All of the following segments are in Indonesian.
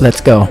Let's go.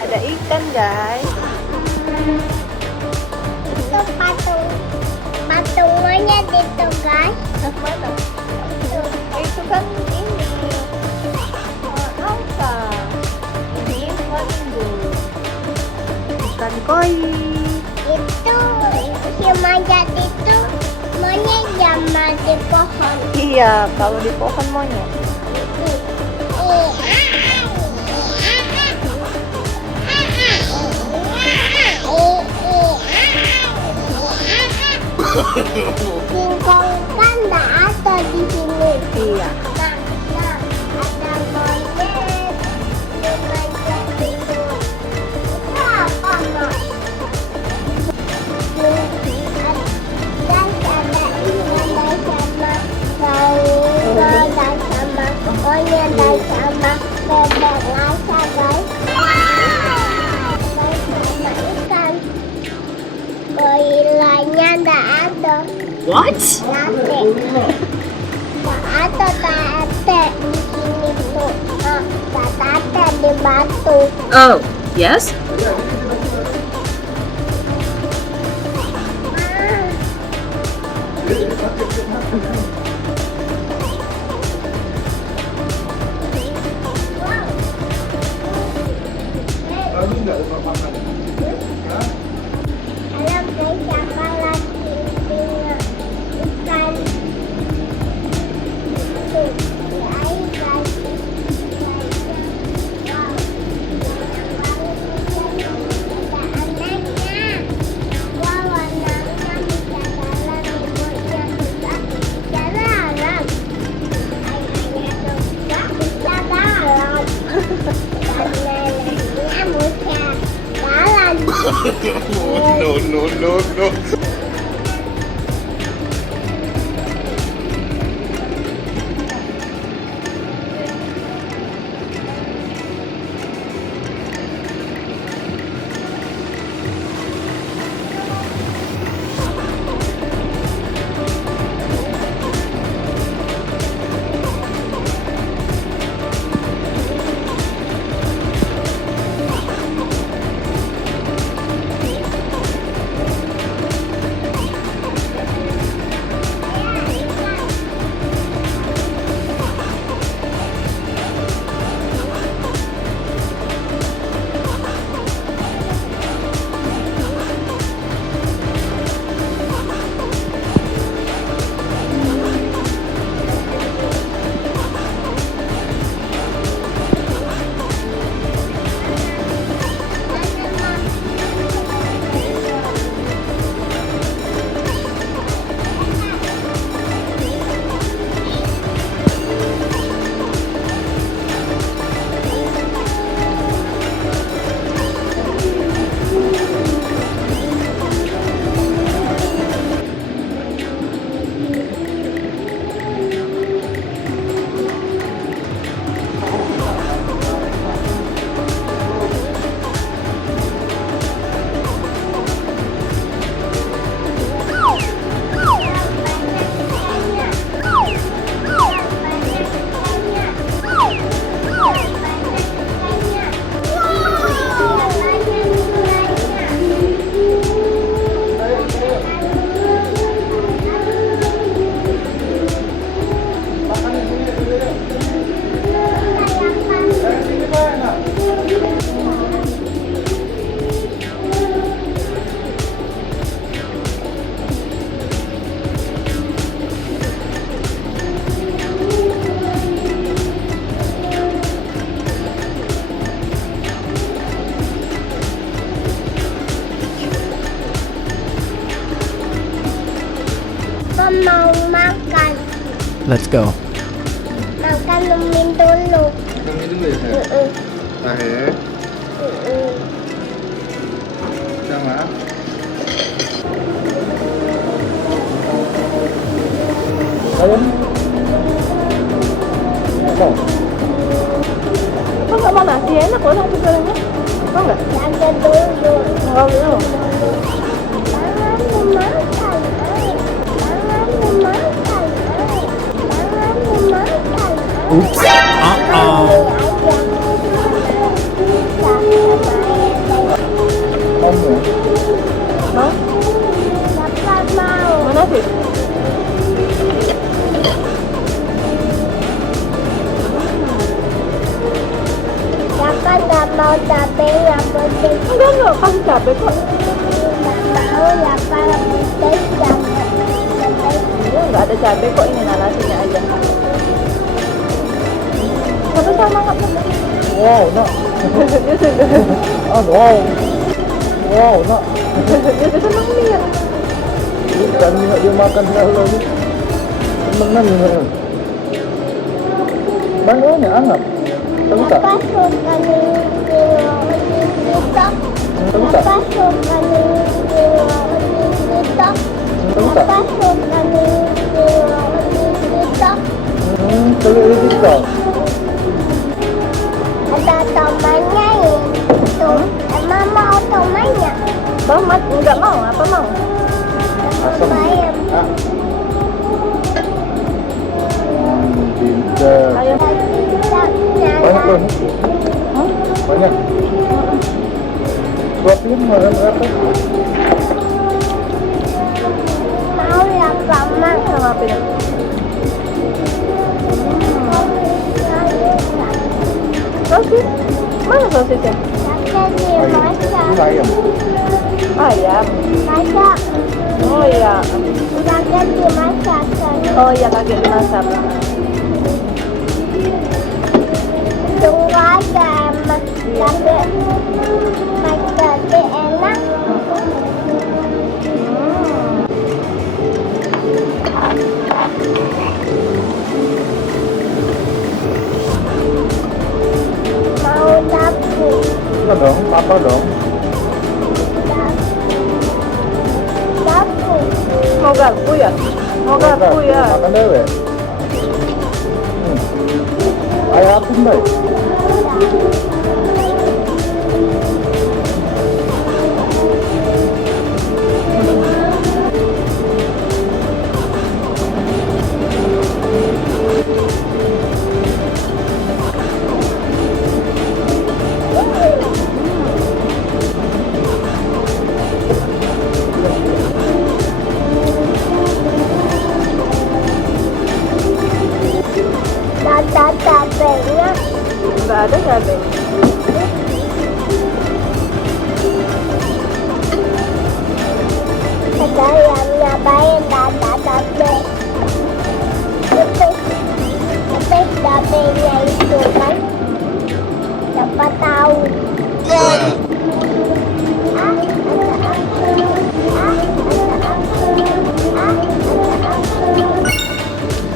Ada ikan, guys. Itu patung monyet itu, guys. Mana? Itu kan ini. Angsa. Ini flamingo. Ikan koi. Itu si monyet itu monyet jamah di pohon. Iya, kalau di pohon monyet. Singkong kan nggak ada di sini. Iya. Nah, ada monyet. Si monyet itu. Itu apa, Mak? Ada ikan sama saus, sama monyet, sama bebek rasa, guys. Sama ikan. Gorilanya nggak ada. What? Tate. Nggak ada tate di sini tuh. Tate di batu. Oh, yes? Alam guys, siapa lagi punya ikan itu di air, guys. Wow, ada anaknya. Wow, anaknya bisa jalan, ibunya bisa jalan. Ayahnya juga bisa jalan. Dan neneknya bisa jalan. No. Mau makan. Let's go. Makan minumin dulu. Minum dulu ya sayang. Mm-mm. Tahe Mm-mm. sama. Sayang. Mau? Apa nggak mau nasi? Enak loh nasi gorengnya. Mau nggak? Jaga dulu. Mau dulu. Jangan dimakan, Ay. Jangan dimakan, Ay. Jangan dimakan, Ay. Oops. Mau ya? Mau? Dapat mau. Mau nasi? Dapat nggak mau cabai yang penting. Enggak, pasti capek kok. Nggak mau dapat yang penting jangan. Iya, nggak ada cabai kok, ini nasinya aja. Tapi sama nggak pedas. Wow, nak. Dia sudah, Ah, wow. Wow, nak. dia sudah senang nih. Ikan ni nak dia makan selalu lagi. Senang ni nak. Mana ni anggap? Tahu tak? Dapat suka nih TikTok. Tahu tak? Dapat suka nih TikTok. Tahu tak? Dapat suka nih TikTok. Kalau ini kita. Ada temannya itu. Emang mau temannya? Mamat, nggak mau, apa mau? Asam. Bayam. Ah. Pintar. Ayo. Banyak loh. Banyak. Suapin makan berapa? Mau ya Mama. Sama apa ini? Sosis? Mana sosisnya? Jangan dimasak. Ayam. Ayam. Masak. Oh iya. Jangan dimasak. Oh iya, kakek dimasak. Tunggu aja emak. Tapi masaknya enak. Mau dapur. Apa dong? Apa dong? Dapur. Mau garpu ya? Mau garpu ya? Makan dewe. Ayah apin baik. Cabenya Nggak ada cabai. ada yang nyobain dada cabe. Tapi cabenya itu kan siapa tahu.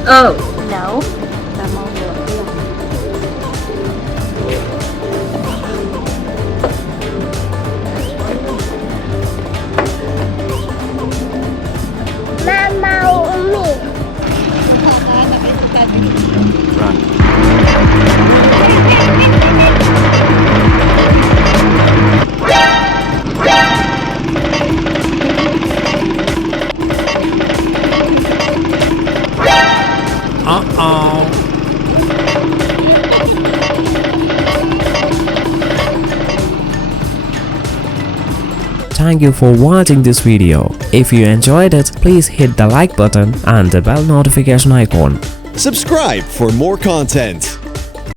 Oh, No. Nggak mau bawa pulang. Mama Umi. Thank you for watching this video. If you enjoyed it, please hit the like button and the bell notification icon. Subscribe for more content.